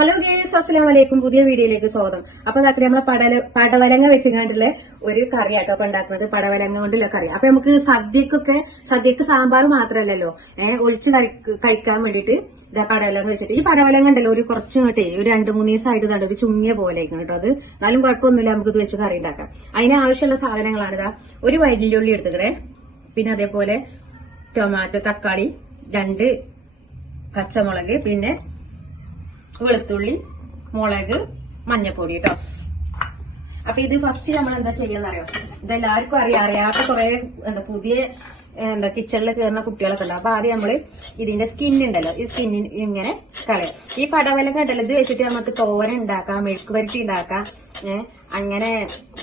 Hello guys, അസ്സലാമലൈക്കും. പുതിയ വീഡിയോയിലേക്ക് സ്വാഗതം. അപ്പൊ അതാക്കി നമ്മളെ പടവലങ്ങ വെച്ചുകൊണ്ടുള്ള ഒരു കറി ആട്ടോ അപ്പൊ ഉണ്ടാക്കുന്നത്. പടവലങ്ങ കൊണ്ടുള്ള കറി. അപ്പൊ നമുക്ക് സദ്യക്ക് സാമ്പാർ മാത്രമല്ലല്ലോ, ഒഴിച്ച് കഴിക്കാൻ വേണ്ടിയിട്ട് ഇതാ പടവലങ്ങ വെച്ചിട്ട്. ഈ പടവലങ്ങ ഉണ്ടല്ലോ ഒരു കുറച്ചും ഇങ്ങോട്ടേ ഒരു 2-3 ദിവസമായിട്ട് ഇതാണ് ഒരു ചുങ്ങിയ പോലെ കേട്ടോ. അത് എന്നാലും കുഴപ്പമൊന്നുമില്ല, നമുക്ക് ഇത് വെച്ച് കറി ഉണ്ടാക്കാം. അതിന് ആവശ്യമുള്ള സാധനങ്ങളാണ് ഇതാ ഒരു വലിയുള്ളി എടുത്തുക്കണേ, പിന്നെ അതേപോലെ ടൊമാറ്റോ, തക്കാളി, 2 പച്ചമുളക്, പിന്നെ വെളുത്തുള്ളി, മുളക്, മഞ്ഞപ്പൊടി കേട്ടോ. അപ്പൊ ഇത് ഫസ്റ്റ് നമ്മൾ എന്താ ചെയ്യാന്നറിയോ, ഇതെല്ലാവർക്കും അറിയാത്ത കുറെ പുതിയ കിച്ചണിൽ കയറുന്ന കുട്ടികളൊക്കെ ഉണ്ട്. അപ്പൊ ആദ്യം നമ്മള് ഇതിന്റെ സ്കിന്നുണ്ടല്ലോ, ഈ സ്കിന്നിന് ഇങ്ങനെ കളയാം. ഈ പടവലങ്ങ ഉണ്ടല്ലോ, ഇത് വെച്ചിട്ട് നമുക്ക് തോരൻ ഉണ്ടാക്കാം, മെഴുക്ക് വരട്ടി ഉണ്ടാക്കാം, അങ്ങനെ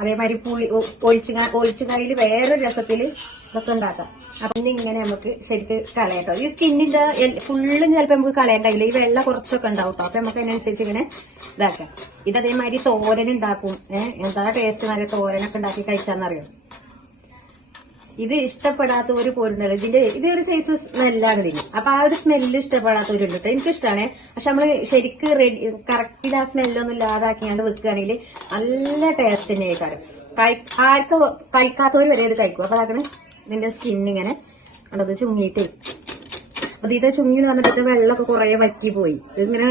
അതേമാതിരി പുളി ഒഴിച്ചുകറിയിൽ വേറൊരു രസത്തില് ഇതൊക്കെ ഉണ്ടാക്കാം. അപ്പൊ ഇങ്ങനെ നമുക്ക് ശരിക്ക് കളയട്ടോ. ഈ സ്കിന്നിന്റെ ഫുള്ളും ചിലപ്പോ നമുക്ക് കളയണ്ടാവില്ല, ഈ വെള്ള കുറച്ചൊക്കെ ഉണ്ടാവും കേട്ടോ. അപ്പൊ നമുക്ക് അതിനനുസരിച്ച് ഇങ്ങനെ ഇതാക്കാം. ഇത് അതേമാതിരി തോരൻ ഉണ്ടാക്കും. എന്താ ടേസ്റ്റ്, നല്ല തോരനൊക്കെ ഉണ്ടാക്കി കഴിച്ചാന്നറിയാം. ഇത് ഇഷ്ടപ്പെടാത്തവര് പോരുന്നത് ഇതൊരു സൈസ് സ്മെല്ലാണ് ഇതിന്. അപ്പൊ ആ ഒരു സ്മെല്ല് ഇഷ്ടപ്പെടാത്തവരുണ്ട് കേട്ടോ. എനിക്കിഷ്ടമാണ്. പക്ഷെ നമ്മള് ശരിക്ക് കറക്റ്റിൽ ആ സ്മെല്ലൊന്നും ഇല്ലാതാക്കിയാണ്ട് വെക്കുകയാണെങ്കിൽ നല്ല ടേസ്റ്റ് തന്നെ ആയിക്കാരം. ആർക്കും കഴിക്കാത്തവർ വരെ ഇത് കഴിക്കും. അപ്പൊ അതാണ് ഇതിന്റെ സ്കിന്നിങ്ങനെ അത് ചുങ്ങിയിട്ട്, അത് ഇത് ചുങ്ങി വന്നിട്ട് വെള്ളമൊക്കെ കുറെ വറ്റി പോയി. ഇതിങ്ങനെ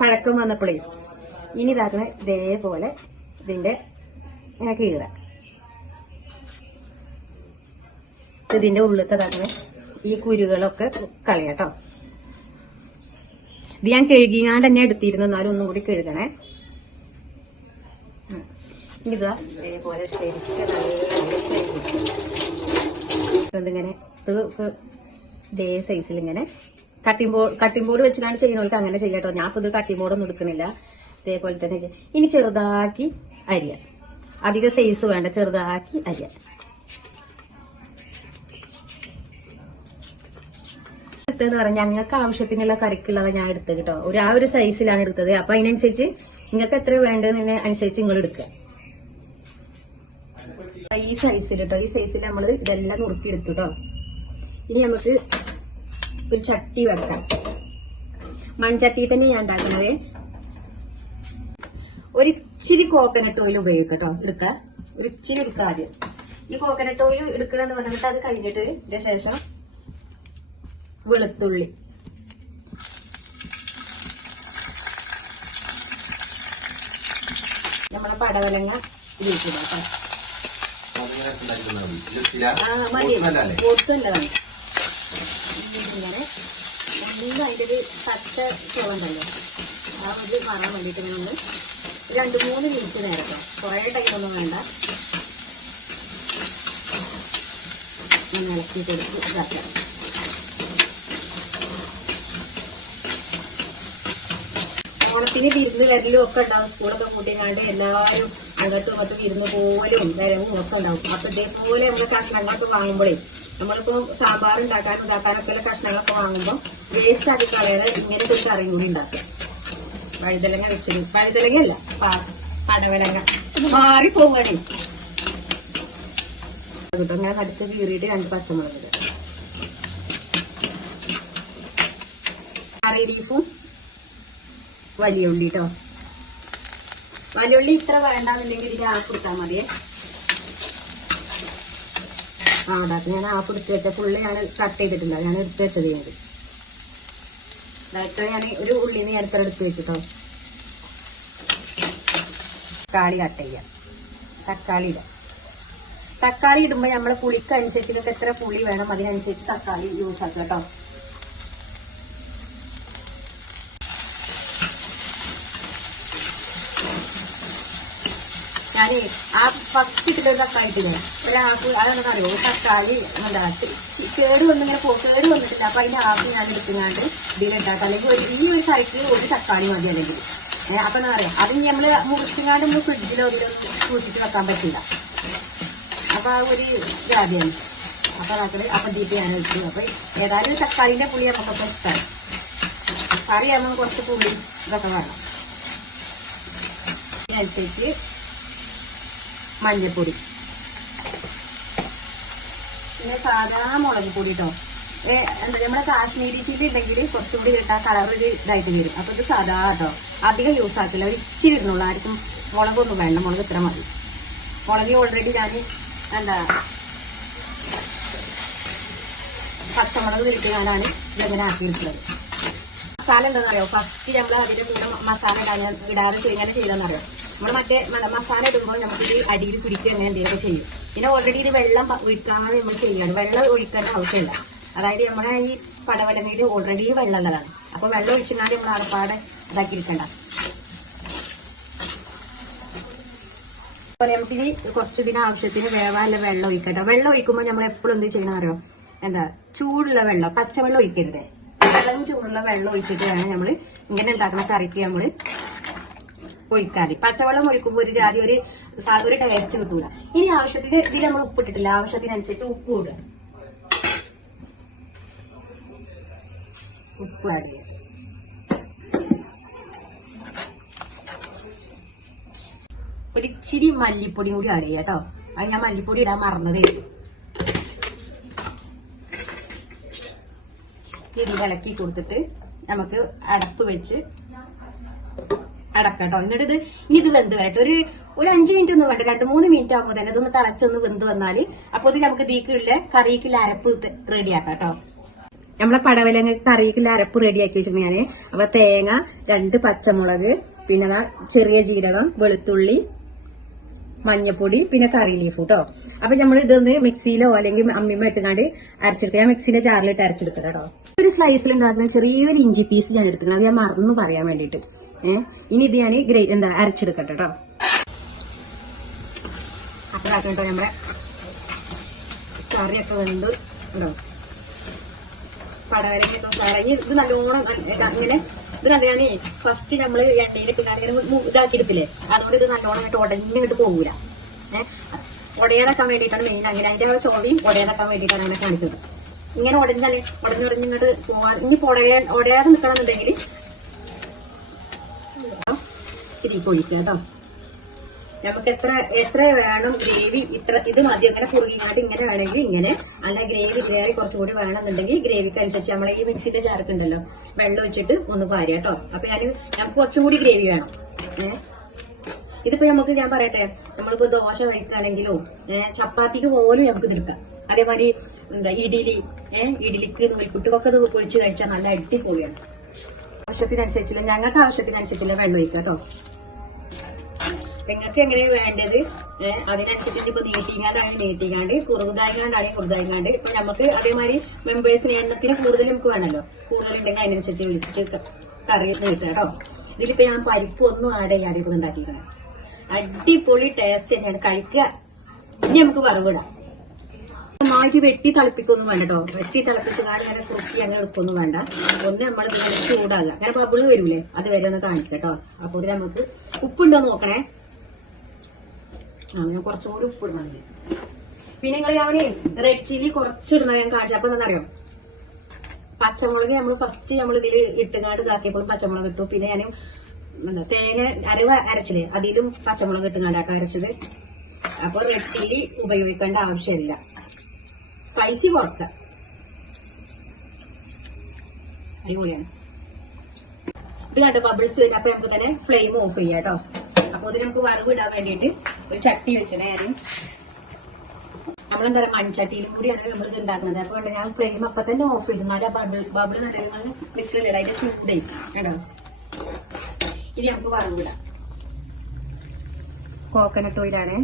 പഴക്കം വന്നപ്പോഴേ ഇനി ഇതാക്കണ ഇതേപോലെ ഇതിന്റെ ഇങ്ങനെ കീറ, ഇതിന്റെ ഉള്ളിലത്തെ ഇതാക്കണ ഈ കുരുകളൊക്കെ കളയാട്ടോ. ഇത് ഞാൻ കഴുകിയാണ്ട് തന്നെ എടുത്തിരുന്നു, എന്നാലും ഒന്നും കൂടി കഴുകണേ. ഇതാ ഇതേപോലെ ഇതിങ്ങനെ ഇതേ സൈസിൽ ഇങ്ങനെ കട്ടിംഗ് ബോർഡ് വെച്ചിട്ടാണ് ചെയ്യുന്നവർക്ക് അങ്ങനെ ചെയ്യാട്ടോ. ഞാൻ ഇത് കട്ടിംഗ് ബോർഡൊന്നും എടുക്കണില്ല, ഇതേപോലെ തന്നെ ചെയ്യാം. ഇനി ചെറുതാക്കി അരിയാം, അധിക സൈസ് വേണ്ട, ചെറുതാക്കി അരിയാം. എടുത്തതെന്ന് പറഞ്ഞാൽ ഞങ്ങൾക്ക് ആവശ്യത്തിനുള്ള കറിക്കുള്ളത് ഞാൻ എടുത്തത് കേട്ടോ. ആ ഒരു സൈസിലാണ് എടുത്തത്. അപ്പൊ അതിനനുസരിച്ച് നിങ്ങൾക്ക് എത്ര വേണ്ടതെന്ന് അനുസരിച്ച് നിങ്ങൾ എടുക്കുക. ഈ സൈസിൽ കേട്ടോ, ഈ സൈസിൽ നമ്മൾ ഇതെല്ലാം നുറുക്കി എടുത്തു കേട്ടോ. ഇനി നമുക്ക് ഒരു ചട്ടി വെക്കാം. മൺചട്ടി തന്നെ ഞാൻ ഉണ്ടാക്കുന്നത്. ഒരു ഇച്ചിരി കോക്കനട്ട് ഓയിൽ ഉപയോഗിക്കട്ടോ, എടുക്ക, ഒരു ഇച്ചിരി എടുക്കുക ആദ്യം. ഈ കോക്കനട്ട് ഓയിൽ എടുക്കണമെന്ന് പറഞ്ഞിട്ട് അത് കഴിഞ്ഞിട്ട് ഇതിന്റെ ശേഷം വെളുത്തുള്ളി, നമ്മളെ പടവലങ്ങ ഇതിലേക്ക് കേട്ടോ. പൊട്ടുന്നതാണ് ഇങ്ങനെ ഒന്നും അതിന്റെ ഒരു പച്ച ചുവണ്ടല്ലോ, ആ ഒരു മാറാൻ വേണ്ടിട്ട് നമ്മൾ 2-3 മിനിറ്റ് നേരട്ടോ, കുറെ ടൈമൊന്നും വേണ്ട. ഞാൻ ഇളക്കിയിട്ടെടുത്ത് ഇതാക്കാം. ഓണത്തിന് വിരുന്ന് വരലും ഒക്കെ ഉണ്ടാവും. സ്കൂളൊക്കെ കൂട്ടിക്കാണ്ട് എല്ലാവരും അങ്ങോട്ടും ഇങ്ങോട്ടും വിരുന്ന് പോലും വരവും ഒക്കെ ഉണ്ടാവും. അപ്പൊ ഇതേപോലെ നമ്മുടെ കഷ്ണങ്ങളൊക്കെ വാങ്ങുമ്പോഴേ, നമ്മളിപ്പോ സാമ്പാർ ഇതാക്കാനൊക്കെ ഉള്ള കഷ്ണങ്ങളൊക്കെ വാങ്ങുമ്പോൾ വേസ്റ്റ് ആക്കി കളയാതെ ഇങ്ങനെ ഒരു കറിയും കൂടി ഉണ്ടാക്കാം. വഴുതലങ്ങ വെച്ചത്, വഴുതലങ്ങയല്ല പടവലങ്ങ മാറി പോവാണേ കേട്ടോ. അങ്ങനെ അടുത്ത് കീറിയിട്ട് 2 പച്ചമുളക്, കറി ലീഫും വലിയ ഉള്ളി കേട്ടോ. വലിയുള്ളി ഇത്ര വേണ്ടെന്നുണ്ടെങ്കിൽ ഇതിന് ആപ്പ് എടുത്താൽ മതിയേ. ഞാൻ ആപ്പ് എടുത്ത് വെച്ച ഫുള്ള് ഞാൻ കട്ട് ചെയ്തിട്ടില്ല, ഞാൻ എടുത്ത് വെച്ചത് ഇത്ര ഞാൻ ഒരു ഉള്ളിന് ഞാൻ ഇത്ര എടുത്ത് വെച്ചിട്ടോ. തക്കാളി കട്ട് ചെയ്യാം. തക്കാളി ഇടാം. തക്കാളി ഇടുമ്പോൾ നമ്മളെ പുളിക്ക് അനുസരിച്ച് എത്ര പുളി വേണം അതിനനുസരിച്ച് തക്കാളി യൂസ് ആക്കുക കേട്ടോ. ഞാനേ ആ ഫസ്റ്റ് ഇട്ടിട്ട് തക്കാളി ഇട്ടില്ല, ഒരാൾക്ക് അതെന്താ അറിയോ, തക്കാളി എന്താ കേട് വന്നിട്ടില്ല. അപ്പൊ അതിന്റെ ആപ്പ് ഞാൻ എടുത്തുകൊണ്ട് ഇതിലിട്ടാക്കാം. അല്ലെങ്കിൽ ഈ ഒരു കറിക്ക് ഒരു തക്കാളി മതി. അല്ലെങ്കിൽ അപ്പൊ എന്താ പറയാ, അത് നമ്മള് മുറിച്ചുങ്ങാണ്ട് നമ്മൾ ഫ്രിഡ്ജിലോ ഇതിലൊന്നും സൂക്ഷിച്ച് വെക്കാൻ പറ്റില്ല. അപ്പൊ ആ ഒരു ജാതിയാണ്. അപ്പൊ അതൊക്കെ അപ്പൊ ദീപ് ഞാൻ വെച്ചു. അപ്പൊ ഏതായാലും തക്കാളിന്റെ പുളി നമുക്കൊക്കെ ഇഷ്ടമാണ്. കറി ആകുമ്പോൾ കുറച്ച് പുളി ഇതൊക്കെ വേണം. അതിനനുസരിച്ച് മഞ്ഞപ്പൊടി, പിന്നെ സാധാ മുളക് പൊടി കേട്ടോ. എന്താ നമ്മളെ കാശ്മീരി ചില്ലി ഉണ്ടെങ്കിൽ കുറച്ചുകൂടി ഇട്ടാ കളർ ഒരു ഇതായിട്ട് വരും. അപ്പൊ ഇത് സാധാ കേട്ടോ, അധികം യൂസ് ആക്കില്ല, ഒരു ഇച്ചിരി ഇടുന്നുള്ളൂ. ആർക്കും മുളകൊന്നും വേണ്ട, മുളക് ഇത്ര മതി. മുളക് ഓൾറെഡി ഞാൻ എന്താ പച്ചമുളക് തിരിക്കാനാണ് ഇതെങ്ങനെ ആക്കിയിട്ടുള്ളത്. മസാല എന്താണെന്നറിയോ, ഫസ്റ്റ് നമ്മൾ അതിന്റെ കൂടെ മസാല ഇടാതെ എങ്ങനെ ചെയ്തെന്നറിയോ, നമ്മൾ മറ്റേ മസാല ഇടുമ്പോൾ നമുക്ക് ഈ അടിയിൽ പിടിക്കുക അങ്ങനെ എന്തെങ്കിലുമൊക്കെ ചെയ്യും. പിന്നെ ഓൾറെഡി ഇത് വെള്ളം ഒഴിക്കാതെ നമ്മൾ ചെയ്യാണ്, വെള്ളം ഒഴിക്കേണ്ട ആവശ്യമില്ല. അതായത് നമ്മളെ ഈ പടവലങ്ങയിൽ ഓൾറെഡി വെള്ളം ഉള്ളതാണ്. അപ്പൊ വെള്ളം ഒഴിച്ചാൽ നമ്മൾ അടപ്പാടെ ഇതാക്കിയിരിക്കണ്ട. അതുപോലെ നമുക്കിനി കുറച്ച് ഇതിന് ആവശ്യത്തിന് വേവാനുള്ള വെള്ളം ഒഴിക്കട്ടെ. വെള്ളം ഒഴിക്കുമ്പോൾ നമ്മൾ എപ്പോഴും എന്ത് ചെയ്യണം അറിയോ, എന്താ ചൂടുള്ള വെള്ളം, പച്ചവെള്ളം ഒഴിക്കരുത്. വെള്ളം ചൂടുള്ള വെള്ളം ഒഴിച്ചിട്ട് വേണം നമ്മൾ ഇങ്ങനെ ഉണ്ടാക്കുന്ന കറിക്ക് നമ്മൾ ഒഴിക്കാറ്. പച്ചവെള്ളം ഒഴിക്കുമ്പോൾ ഒരു ജാതി ഒരു ടേസ്റ്റ് കിട്ടൂല. ഇനി ആവശ്യത്തിന് ഇതിൽ നമ്മൾ ഉപ്പിട്ടിട്ടില്ല, ആവശ്യത്തിനനുസരിച്ച് ഉപ്പ് ഇടുക. ഉപ്പ് ആഡ് ചെയ്യുക. ഒരിച്ചിരി മല്ലിപ്പൊടി കൂടി ആഡ് ചെയ്യാം കേട്ടോ. അത് ഞാൻ മല്ലിപ്പൊടി ഇടാൻ മറന്നതേ. ഇത് ഇളക്കി കൊടുത്തിട്ട് നമുക്ക് അടപ്പ് വെച്ച് അടക്കാം കേട്ടോ. എന്നിട്ട് ഇനി ഇത് വെന്ത് വരട്ടെ. ഒരു 5 മിനിറ്റ് ഒന്നും വേണ്ട, 2-3 മിനിറ്റ് ആകുമ്പോൾ തന്നെ ഇതൊന്ന് തിളച്ചൊന്ന് വെന്ത് വന്നാല് അപ്പൊ ഇത് നമുക്ക് ഇതിക്കുള്ള കറിക്കുള്ള അരപ്പ് റെഡിയാക്കാം കേട്ടോ. നമ്മളെ പടവലങ്ങ കറിക്കുള്ള അരപ്പ് റെഡിയാക്കി വെച്ചിട്ടുണ്ടെങ്കിൽ ഞാൻ അപ്പൊ തേങ്ങ, 2 പച്ചമുളക്, പിന്നെ ചെറിയ ജീരകം, വെളുത്തുള്ളി, മഞ്ഞപ്പൊടി, പിന്നെ കറി ലീഫ് കേട്ടോ. അപ്പൊ നമ്മൾ ഇതൊന്ന് മിക്സിയിലോ അല്ലെങ്കിൽ അമ്മിമ ഇട്ടുകാണ്ട് അരച്ചെടുക്കുക. ഞാൻ മിക്സിയിലെ ജാറിലിട്ട് അരച്ചെടുത്തത് കേട്ടോ. ഒരു സ്ലൈസിൽ ഉണ്ടാക്കുന്ന ചെറിയൊരു ഇഞ്ചി പീസ് ഞാൻ എടുത്തിട്ടുണ്ട്, അത് ഞാൻ മറന്നു പറയാൻ വേണ്ടിട്ട്. ഇനി ഇത് ഞാൻ അരച്ചെടുക്കട്ടെ കേട്ടോ. അപ്പൊ കേട്ടോ നമ്മുടെ കറിയൊക്കെ വെന്ത് ഉണ്ടോ, പടവലൊക്കെ കളഞ്ഞ് ഇത് നല്ലോണം ഇങ്ങനെ ഇത് കണ്ടു. ഞാൻ ഫസ്റ്റ് നമ്മള് എണ്ണയിലിട്ട് ഇതാക്കി എടുത്തില്ലേ, അതുകൊണ്ട് ഇത് നല്ലോണം ഉടഞ്ഞിട്ട് പോകൂല. ഉടയാതാക്കാൻ വേണ്ടിയിട്ടാണ് മെയിൻ. അങ്ങനെ അതിന്റെ ചോവയും ഉടയാതാക്കാൻ വേണ്ടിയിട്ടാണ് അങ്ങനെ കാണിക്കുന്നത്. ഇങ്ങനെ ഉടഞ്ഞിങ്ങോട്ട് പോവാൻ. ഇനി ഉടയാതെ നിൽക്കണമെന്നുണ്ടെങ്കിൽ ഇതിലേക്ക് ഒഴിക്കുക കേട്ടോ. നമുക്ക് എത്ര വേണം ഗ്രേവി, ഇത് മതി. അങ്ങനെ കുറുകിങ്ങാട്ട് ഇങ്ങനെ വേണമെങ്കിൽ ഇങ്ങനെ, അല്ല ഗ്രേവി കയറി കുറച്ചുകൂടി വേണമെന്നുണ്ടെങ്കിൽ ഗ്രേവിക്ക് അനുസരിച്ച് നമ്മളെ ഈ മിക്സിന്റെ ചാർക്കുണ്ടല്ലോ വെള്ളം വെച്ചിട്ട് ഒന്ന് പാരി കേട്ടോ. അപ്പൊ നമുക്ക് കുറച്ചും കൂടി ഗ്രേവി വേണം. ഇതിപ്പോ നമുക്ക് ഞാൻ പറയട്ടെ, നമ്മളിപ്പോ ദോശ കഴിക്കുകയാണെങ്കിലും ചപ്പാത്തിക്ക് പോലും നമുക്ക് ഇതെടുക്കാം. അതേമാതിരി എന്താ ഇഡലിക്ക് നൂൽപുട്ടൊക്കെ ഇത് ഒഴിച്ച് കഴിച്ചാൽ നല്ല അടിപൊളിയാണ്. ആവശ്യത്തിനനുസരിച്ചുള്ള, ഞങ്ങൾക്ക് ആവശ്യത്തിനനുസരിച്ചുള്ള വെള്ളം ഒഴിക്കാം കേട്ടോ. നിങ്ങൾക്ക് എങ്ങനെയാണ് വേണ്ടത് അതിനനുസരിച്ചിട്ട് ഇപ്പൊ നീട്ടിങ്ങാണ്ടാണെങ്കിൽ നീട്ടിങ്ങാണ്ട്, കുറുതായിങ്ങാണ്ടാണെങ്കിൽ കുറുതായിങ്ങാണ്ട്. ഇപ്പൊ നമുക്ക് അതേമാതിരി മെമ്പേഴ്സിന് എണ്ണത്തിന് കൂടുതൽ നമുക്ക് വേണമല്ലോ, കൂടുതലുണ്ടെങ്കിൽ അതിനനുസരിച്ച് വിളിച്ച് കറി നീട്ടുക കേട്ടോ. ഇതിലിപ്പോ ഞാൻ പരിപ്പ് ഒന്നും ആഡ് ചെയ്യാതെ ഇപ്പൊ ഉണ്ടാക്കിയിരിക്കണം. അടിപൊളി ടേസ്റ്റ് തന്നെയാണ്, കഴിക്കുക. ഇനി നമുക്ക് വറവിടാം. നന്നായിട്ട് വെട്ടി തിളപ്പിക്കൊന്നും വേണ്ട കേട്ടോ. വെട്ടി തിളപ്പിച്ച് കാര്യം അങ്ങനെ കുറുക്കി അങ്ങനെ എടുക്കൊന്നും വേണ്ട. ഒന്ന് നമ്മൾ ഇതിനെ ചൂടാകുക, അങ്ങനെ ബബിള് വരൂലേ, അത് വരെ ഒന്ന് കാണിക്കാം കേട്ടോ. അപ്പൊ ഇത് നമുക്ക് ഉപ്പുണ്ടോ നോക്കണേ. ഞാൻ കുറച്ചും കൂടി ഉപ്പിടണം. പിന്നെ നിങ്ങൾ ഞാൻ റെഡ് ചില്ലി കുറച്ചിടുന്നത് ഞാൻ കാണിച്ചു. അപ്പൊ എന്താ അറിയോ, പച്ചമുളക് നമ്മൾ ഫസ്റ്റ് നമ്മൾ ഇതിൽ ഇട്ടുകാണ്ട് ഇതാക്കിയപ്പോഴും പച്ചമുളക് ഇട്ടു. പിന്നെ ഞാൻ തേങ്ങ അരച്ചില്ലേ, അതിലും പച്ചമുളക് ഇട്ടുകാണ്ടാട്ടോ അരച്ചത്. അപ്പൊ റെഡ് ചില്ലി ഉപയോഗിക്കേണ്ട ആവശ്യമില്ല. സ്പൈസി കുറക്കുക, അടിപൊളിയാണ്. ഇത് കണ്ടോ ബബിൾസ് വരും. അപ്പൊ നമുക്ക് തന്നെ ഫ്ലെയിം ഓഫ് ചെയ്യാം കേട്ടോ. അപ്പൊ ഇത് നമുക്ക് വറവ് ഇടാൻ വേണ്ടിയിട്ട് ഒരു ചട്ടി വെച്ചിട്ട് നമ്മളെന്താ പറയുക മൺചട്ടിയിലും കൂടിയാണ് നമ്മൾ ഇത് ഉണ്ടാക്കുന്നത്. അപ്പൊ ഞാൻ ഫ്ലെയിം അപ്പൊ തന്നെ ഓഫ് ചെയ്തു. എന്നാലും ആ ബബിൾ നല്ല മിക്സിലല്ല, അതിന്റെ ചൂടേ കേട്ടോ. ഇനി നമുക്ക് വറവ് ഇടാം. കോക്കനട്ട് ഓയിലാണ്.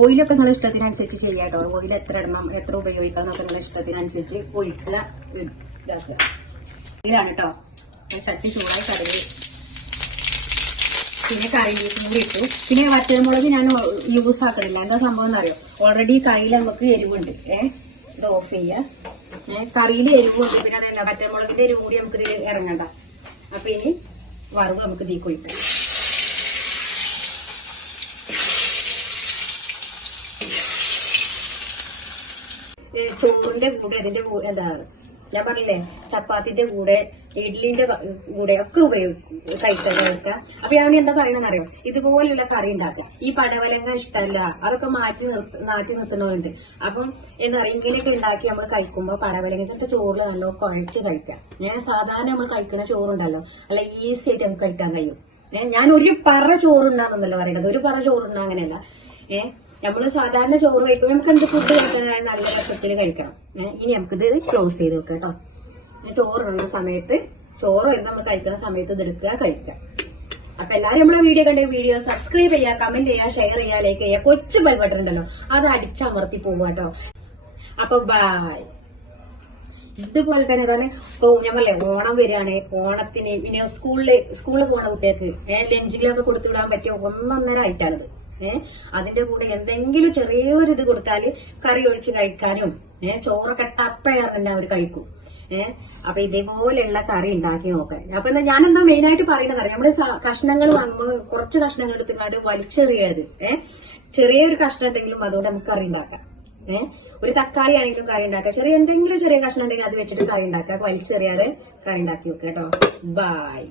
ഓയിലൊക്കെ നിങ്ങളുടെ ഇഷ്ടത്തിനനുസരിച്ച് ചെയ്യാം കേട്ടോ. ഓയിൽ എത്ര ഇടണം, എത്ര ഉപയോഗിക്കണം എന്നൊക്കെ നിങ്ങളുടെ ഇഷ്ടത്തിനനുസരിച്ച് ഒഴിക്കുക, ഇതാക്കുക. ഇതിലാണ് കേട്ടോ. ചട്ടി ചൂടായി കടുക്, പിന്നെ കറി ലീഫും കൂടി ഇട്ടു. പിന്നെ വറ്റൽമുളക് ഞാൻ യൂസ് ആക്കണില്ല. എന്താ സംഭവം എന്നറിയോ, ഓൾറെഡി കറിയിൽ നമുക്ക് എരിവുണ്ട്. ഇത് ഓഫ് ചെയ്യാം. കറിയിൽ എരിവുണ്ട്, പിന്നെ അതെന്താ വറ്റൽമുളകിന്റെ എരിവ് കൂടി നമുക്ക് ഇതിൽ ഇറങ്ങണ്ട. അപ്പൊ ഇനി വറവ് നമുക്ക് ഇതിൽ കൊഴിക്കാം. ചോറിന്റെ കൂടെ അതിന്റെ എന്താ ഞാൻ പറഞ്ഞില്ലേ ചപ്പാത്തിന്റെ കൂടെ ഇഡ്ലിന്റെ കൂടെ ഒക്കെ കഴിക്കാം. അപ്പൊ ഞാൻ എന്താ പറയണെന്നറിയോ, ഇതുപോലുള്ള കറി ഉണ്ടാക്കുക. ഈ പടവലങ്ങ ഇഷ്ടമല്ല, അതൊക്കെ മാറ്റി നിർത്തുന്നവരുണ്ട്. അപ്പം എന്താ പറയുക, ഇങ്ങനെയൊക്കെ ഉണ്ടാക്കി നമ്മൾ കഴിക്കുമ്പോൾ പടവലങ്ങന്റെ ചോറിൽ നല്ല കുഴച്ച് കഴിക്കാം. ഞാൻ സാധാരണ നമ്മൾ കഴിക്കുന്ന ചോറുണ്ടല്ലോ, അല്ല ഈസി ആയിട്ട് നമുക്ക് കഴിക്കാൻ കഴിയും. ഞാൻ ഒരു പറ ചോറുണ്ടാകുന്നല്ലോ പറയണത്, ഒരു പറ ചോറുണ്ടാ അങ്ങനെയല്ല. നമ്മള് സാധാരണ ചോറ് കഴിക്കുമ്പോൾ നമുക്ക് എന്ത് ഫുഡ് കഴിക്കണം, നല്ല രസത്തിൽ കഴിക്കണം. ഇനി നമുക്കിത് ക്ലോസ് ചെയ്ത് വെക്കാം കേട്ടോ. ചോറുള്ള സമയത്ത് ചോറ് നമ്മൾ കഴിക്കുന്ന സമയത്ത് ഇതെടുക്കുക, കഴിക്കാം. അപ്പൊ എല്ലാരും നമ്മളെ വീഡിയോ സബ്സ്ക്രൈബ് ചെയ്യുക, കമന്റ് ചെയ്യുക, ഷെയർ ചെയ്യുക, ലൈക്ക് ചെയ്യുക. കൊച്ചു ബെൽ ബട്ടൺ ഉണ്ടല്ലോ അത് അടിച്ചമർത്തി പോവുക കേട്ടോ. അപ്പൊ ബൈ. ഇതുപോലെ തന്നെ ഇപ്പൊ ഞാൻ പറയേ ഓണം വരികയാണ്. ഓണത്തിന് പിന്നെ സ്കൂളിൽ പോണ കുട്ടികൾക്ക് ലഞ്ചിലൊക്കെ കൊടുത്തുവിടാൻ പറ്റിയ 1.5 ആയിട്ടാണിത്. അതിന്റെ കൂടെ എന്തെങ്കിലും ചെറിയൊരു ഇത് കൊടുത്താല് കറി ഒഴിച്ച് കഴിക്കാനും ചോറൊക്കെ ടപ്പയറിന്റെ അവർ കഴിക്കും. അപ്പൊ ഇതേപോലെയുള്ള കറി ഉണ്ടാക്കി നോക്കാൻ. അപ്പൊ ഞാനെന്താ മെയിൻ ആയിട്ട് പറയുന്നത് അറിയാം, നമ്മള് കഷ്ണങ്ങൾ വാങ്ങുമ്പോൾ കുറച്ച് കഷ്ണങ്ങൾ എടുത്തിങ്ങാണ്ട് വലിച്ചെറിയത്. ചെറിയൊരു കഷ്ണം ഉണ്ടെങ്കിലും അതുകൊണ്ട് നമുക്ക് കറി ഉണ്ടാക്കാം. ഒരു തക്കാളി ആണെങ്കിലും കറി ഉണ്ടാക്കാം. എന്തെങ്കിലും ചെറിയ കഷ്ണം ഉണ്ടെങ്കിൽ അത് വെച്ചിട്ട് കറി ഉണ്ടാക്കാം. വലിച്ചെറിയാതെ കറി ഉണ്ടാക്കി വെക്കാം കേട്ടോ. ബൈ.